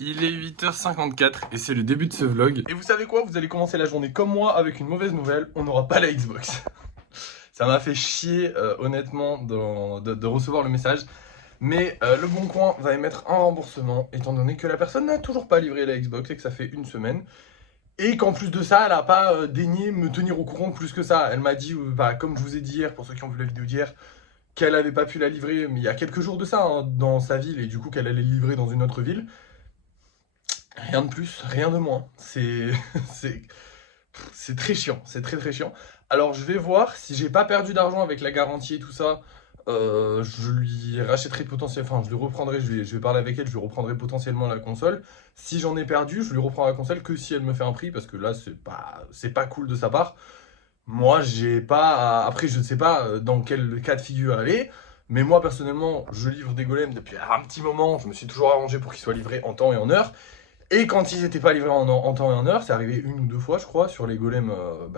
Il est 8h54 et c'est le début de ce vlog. Et vous savez quoi? Vous allez commencer la journée comme moi avec une mauvaise nouvelle. On n'aura pas la Xbox. Ça m'a fait chier honnêtement de recevoir le message. Mais Le Bon Coin va émettre un remboursement étant donné que la personne n'a toujours pas livré la Xbox et que ça fait une semaine. Et qu'en plus de ça, elle n'a pas daigné me tenir au courant plus que ça. Elle m'a dit, bah, comme je vous ai dit hier, pour ceux qui ont vu la vidéo d'hier, qu'elle n'avait pas pu la livrer, mais il y a quelques jours de ça, hein, dans sa ville, et du coup qu'elle allait le livrer dans une autre ville. Rien de plus, rien de moins. C'est c'est très chiant, c'est très très chiant. Alors je vais voir si j'ai pas perdu d'argent avec la garantie et tout ça. Je lui rachèterai potentiellement, enfin je lui reprendrai, je vais parler avec elle, je lui reprendrai potentiellement la console. Si j'en ai perdu, je lui reprends la console que si elle me fait un prix, parce que là c'est pas cool de sa part. Moi j'ai pas, après je ne sais pas dans quel cas de figure elle est, mais moi personnellement je livre des golems depuis un petit moment, je me suis toujours arrangé pour qu'ils soient livrés en temps et en heure. Et quand ils n'étaient pas livrés en temps et en heure, c'est arrivé une ou deux fois, je crois, sur les golems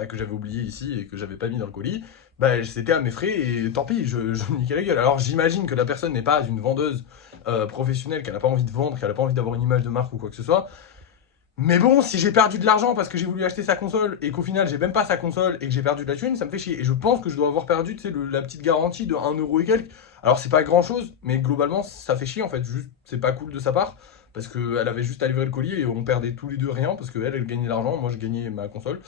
que j'avais oubliés ici et que j'avais pas mis dans le colis, bah, c'était à mes frais et tant pis, je me niquais la gueule. Alors j'imagine que la personne n'est pas une vendeuse professionnelle, qu'elle n'a pas envie de vendre, qu'elle n'a pas envie d'avoir une image de marque ou quoi que ce soit. Mais bon, si j'ai perdu de l'argent parce que j'ai voulu acheter sa console et qu'au final j'ai même pas sa console et que j'ai perdu de la thune, ça me fait chier. Et je pense que je dois avoir perdu, tu sais, la petite garantie de 1 € et quelques. Alors c'est pas grand chose, mais globalement ça fait chier en fait. Juste, c'est pas cool de sa part parce qu'elle avait juste à livrer le colis et on perdait tous les deux rien parce qu'elle, elle gagnait de l'argent, moi je gagnais ma console.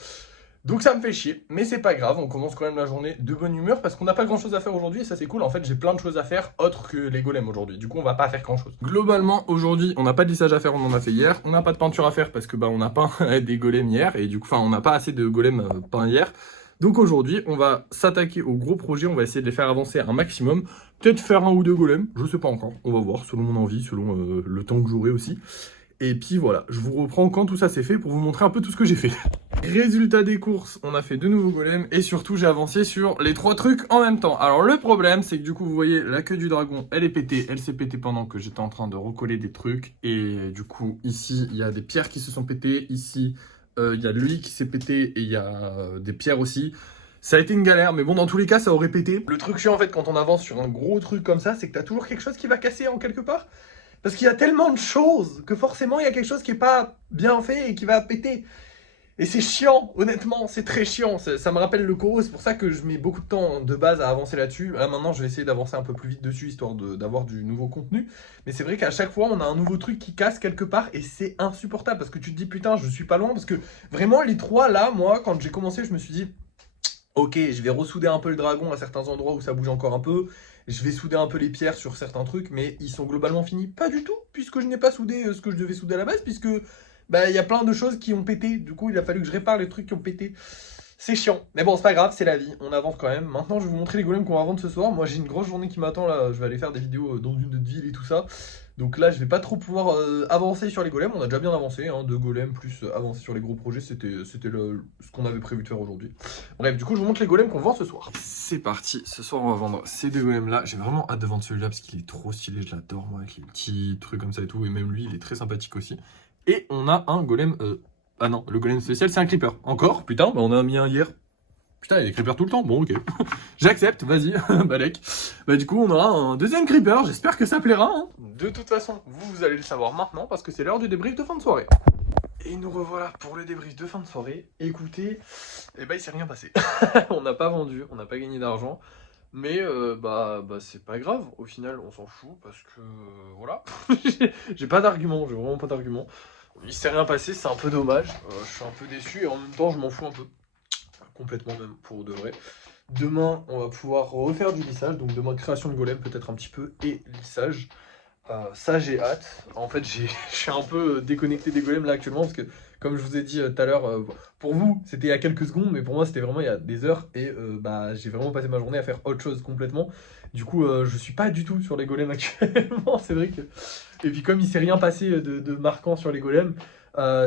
Donc ça me fait chier, mais c'est pas grave, on commence quand même la journée de bonne humeur parce qu'on n'a pas grand chose à faire aujourd'hui et ça c'est cool. En fait, j'ai plein de choses à faire autres que les golems aujourd'hui. Du coup, on va pas faire grand chose. Globalement, aujourd'hui, on n'a pas de lissage à faire, on en a fait hier. On n'a pas de peinture à faire parce que bah on a peint des golems hier et du coup, enfin, on n'a pas assez de golems peints hier. Donc aujourd'hui, on va s'attaquer aux gros projets, on va essayer de les faire avancer un maximum. Peut-être faire un ou deux golems, je sais pas encore. On va voir, selon mon envie, selon le temps que j'aurai aussi. Et puis voilà, je vous reprends quand tout ça c'est fait pour vous montrer un peu tout ce que j'ai fait. Résultat des courses, on a fait de nouveaux golems et surtout j'ai avancé sur les 3 trucs en même temps. Alors le problème c'est que du coup vous voyez la queue du dragon elle est pétée, elle s'est pétée pendant que j'étais en train de recoller des trucs. Et du coup ici il y a des pierres qui se sont pétées, ici il y a lui qui s'est pété et il y a des pierres aussi. Ça a été une galère, mais bon, dans tous les cas, ça aurait pété. Le truc chiant, en fait, quand on avance sur un gros truc comme ça, c'est que t'as toujours quelque chose qui va casser en quelque part. Parce qu'il y a tellement de choses que forcément, il y a quelque chose qui est pas bien fait et qui va péter. Et c'est chiant, honnêtement, c'est très chiant. Ça me rappelle le Koro, c'est pour ça que je mets beaucoup de temps de base à avancer là-dessus. Là, maintenant, je vais essayer d'avancer un peu plus vite dessus, histoire d'avoir du nouveau contenu. Mais c'est vrai qu'à chaque fois, on a un nouveau truc qui casse quelque part et c'est insupportable. Parce que tu te dis, putain, je suis pas loin. Parce que vraiment, les trois, là, moi, quand j'ai commencé, je me suis dit, ok, je vais ressouder un peu le dragon à certains endroits où ça bouge encore un peu. Je vais souder un peu les pierres sur certains trucs, mais ils sont globalement finis. Pas du tout, puisque je n'ai pas soudé ce que je devais souder à la base, puisque bah il y a plein de choses qui ont pété. Du coup, il a fallu que je répare les trucs qui ont pété. C'est chiant. Mais bon, c'est pas grave, c'est la vie. On avance quand même. Maintenant, je vais vous montrer les golems qu'on va vendre ce soir. Moi, j'ai une grosse journée qui m'attend là. Je vais aller faire des vidéos dans une autre ville et tout ça. Donc là, je vais pas trop pouvoir avancer sur les golems. On a déjà bien avancé, hein, 2 golems plus avancer sur les gros projets. C'était ce qu'on avait prévu de faire aujourd'hui. Bref, du coup, je vous montre les golems qu'on vend ce soir. C'est parti. Ce soir, on va vendre ces 2 golems là. J'ai vraiment hâte de vendre celui-là parce qu'il est trop stylé. Je l'adore, moi, avec les petits trucs comme ça et tout. Et même lui, il est très sympathique aussi. Et on a un golem. Ah non, le golem spécial, c'est un creeper. Encore? Putain, bah on en a mis un hier. Putain, il y a des creepers tout le temps. Bon, ok. J'accepte, vas-y, Balek. Bah, du coup, on aura un deuxième creeper. J'espère que ça plaira. Hein. De toute façon, vous allez le savoir maintenant parce que c'est l'heure du débrief de fin de soirée. Et nous revoilà pour le débrief de fin de soirée. Écoutez, eh ben, il s'est rien passé. On n'a pas vendu, on n'a pas gagné d'argent. Mais bah c'est pas grave, au final on s'en fout parce que voilà, j'ai pas d'argument, j'ai vraiment pas d'argument. Il s'est rien passé, c'est un peu dommage, je suis un peu déçu et en même temps je m'en fous un peu. Complètement même, pour de vrai. Demain, on va pouvoir refaire du lissage. Donc demain, création de golem peut-être un petit peu et lissage. Ça, j'ai hâte. En fait, je suis un peu déconnecté des golems là actuellement parce que, comme je vous ai dit tout à l'heure, pour vous, c'était il y a quelques secondes, mais pour moi, c'était vraiment il y a des heures. Et bah, j'ai vraiment passé ma journée à faire autre chose complètement. Du coup, je suis pas du tout sur les golems actuellement. C'est vrai que... Et puis, comme il s'est rien passé de marquant sur les golems,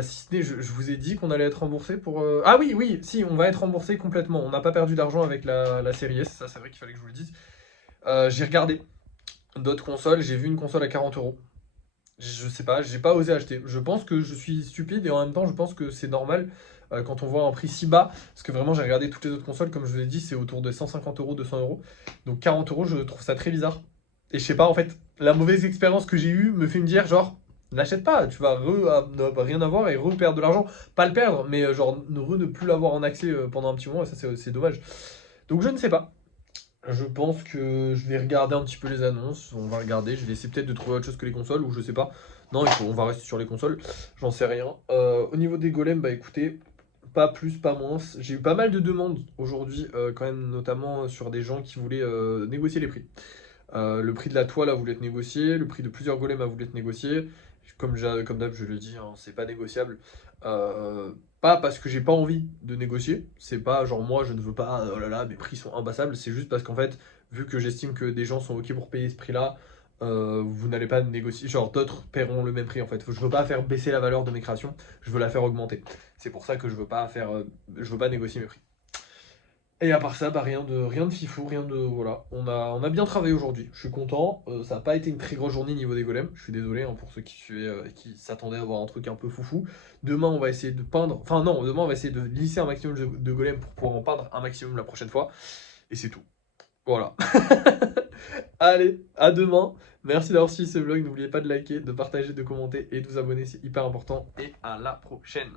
si ce n'est, je vous ai dit qu'on allait être remboursé pour... Ah oui, oui, si, on va être remboursé complètement. On n'a pas perdu d'argent avec la série S, ça c'est vrai qu'il fallait que je vous le dise. J'ai regardé d'autres consoles, j'ai vu une console à 40 €. Je sais pas, j'ai pas osé acheter. Je pense que je suis stupide et en même temps je pense que c'est normal quand on voit un prix si bas. Parce que vraiment j'ai regardé toutes les autres consoles, comme je vous l'ai dit, c'est autour de 150 €, 200 €. Donc 40 €, je trouve ça très bizarre. Et je sais pas, en fait, la mauvaise expérience que j'ai eue me fait me dire genre... N'achète pas, tu vas ne rien avoir et perdre de l'argent. Pas le perdre, mais genre ne plus l'avoir en accès pendant un petit moment, et ça c'est dommage. Donc je ne sais pas. Je pense que je vais regarder un petit peu les annonces. On va regarder. Je vais essayer peut-être de trouver autre chose que les consoles ou je sais pas. Non, on va rester sur les consoles. J'en sais rien. Au niveau des golems, bah écoutez, pas plus, pas moins. J'ai eu pas mal de demandes aujourd'hui, quand même, notamment sur des gens qui voulaient négocier les prix. Le prix de la toile a voulu être négocié, le prix de plusieurs golems a voulu être négocié. Comme d'hab, je le dis, hein, c'est pas négociable. Pas parce que j'ai pas envie de négocier, c'est pas genre moi je ne veux pas, oh là là, mes prix sont imbassables, c'est juste parce qu'en fait, vu que j'estime que des gens sont ok pour payer ce prix-là, vous n'allez pas négocier, genre d'autres paieront le même prix en fait. Je veux pas faire baisser la valeur de mes créations, je veux la faire augmenter. C'est pour ça que je veux pas négocier mes prix. Et à part ça, bah rien de fifou, rien de voilà. On a bien travaillé aujourd'hui. Je suis content. Ça n'a pas été une très grosse journée niveau des golems. Je suis désolé hein, pour ceux qui suivaient, qui s'attendaient à avoir un truc un peu foufou. Demain, on va essayer de peindre. Enfin non, demain on va essayer de lisser un maximum de golems pour pouvoir en peindre un maximum la prochaine fois. Et c'est tout. Voilà. Allez, à demain. Merci d'avoir suivi ce vlog. N'oubliez pas de liker, de partager, de commenter et de vous abonner. C'est hyper important. Et à la prochaine.